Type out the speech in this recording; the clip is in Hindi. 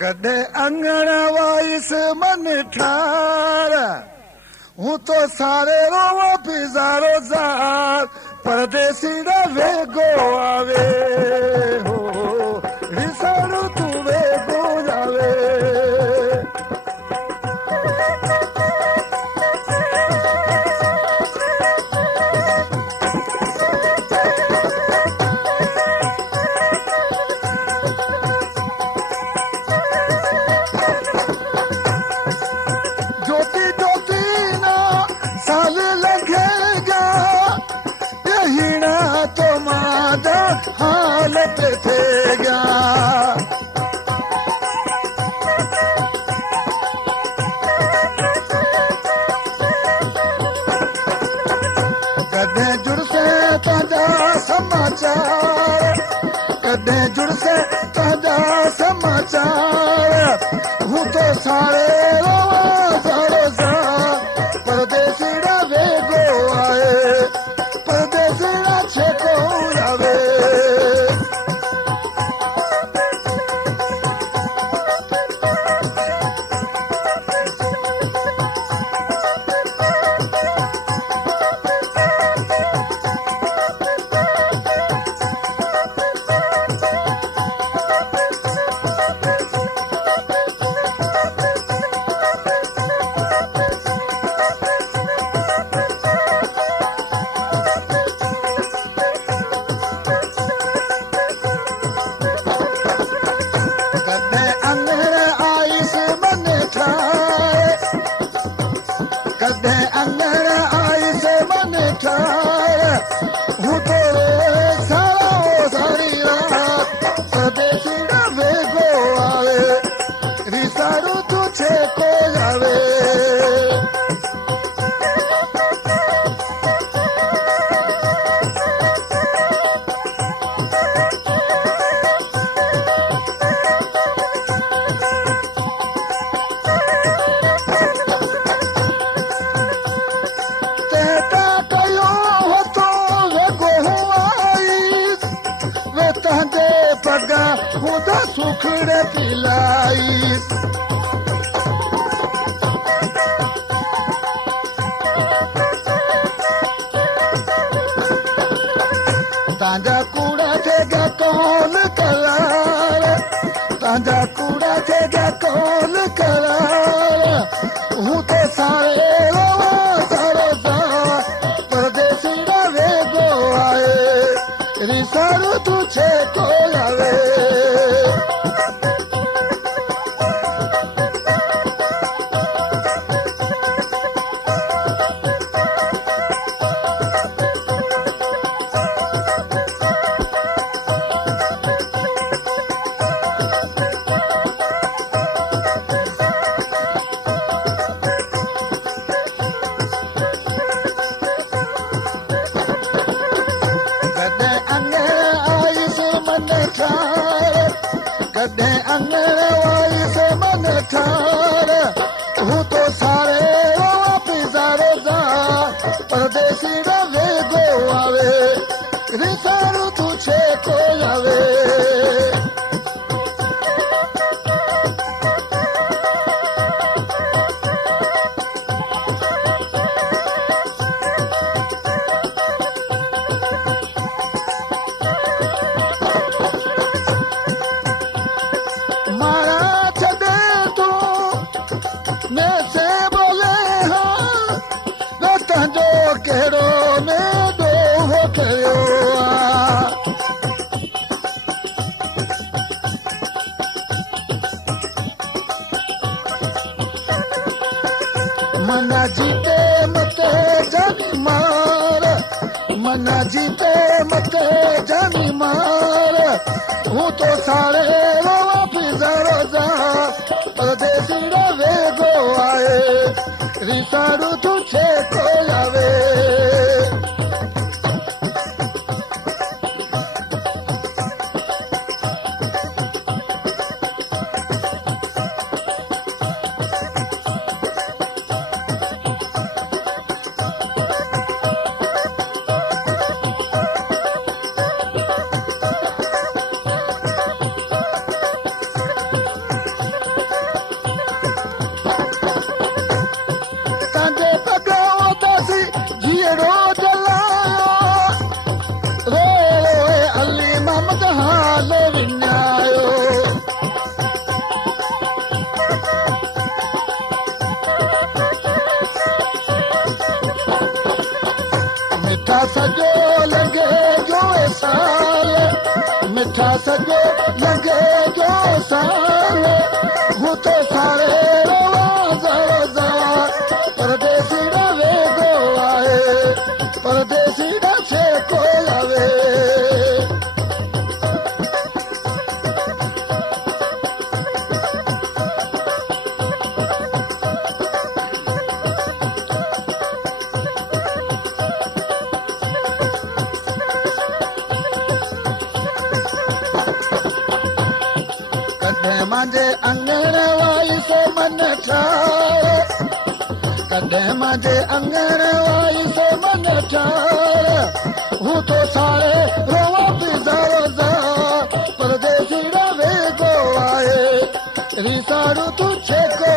कदे अंगण वाइस मन ठार हूं तो सारे रोवो पिजारो जार परदेसी वेगो आवे हो रिसारू तू वेगो जावे हालत थेगा कदे जुड़से ताजा समाचार कदे जुड़से ताजा समाचार हूं तो सारे रोवा सारो सा परदेसी वेगो आए परदेसी छेको आवे सुखड़े पिलाई तांजा कूड़ा थेगा कौन करार तांजा कूड़ा थेगा कौन करार हूं तो सारे रोवा सारो सा परदेसी वेगो आए रिसारू तुझे को आवे कदे अंगण वाइस मन ठार हूं तो सारे रोवा पिजारो जा परदेसी वेगो आवे रिसारू तुझे को आवे मना जीते मते जानी मार मना जीते मते जानी मार हूं तो सारे रोवा पिजारो जा परदेसी वेगो आए रिसारू तुझे को आवे मिठा सॼो लॻे जो साल मिठा सॼो लॻे जो साल हू तो सारे परदेसी वे गो आहे परदेसी छे को आवे कॾहिं मुंहिंजे अंगण वाई से मन ठाहे कॾहिं मुंहिंजे अंगण वाई से मन ठाहे हू तो सारे रोवा पिज़ा परदेसी वे गो आहे रीसारू तू छे को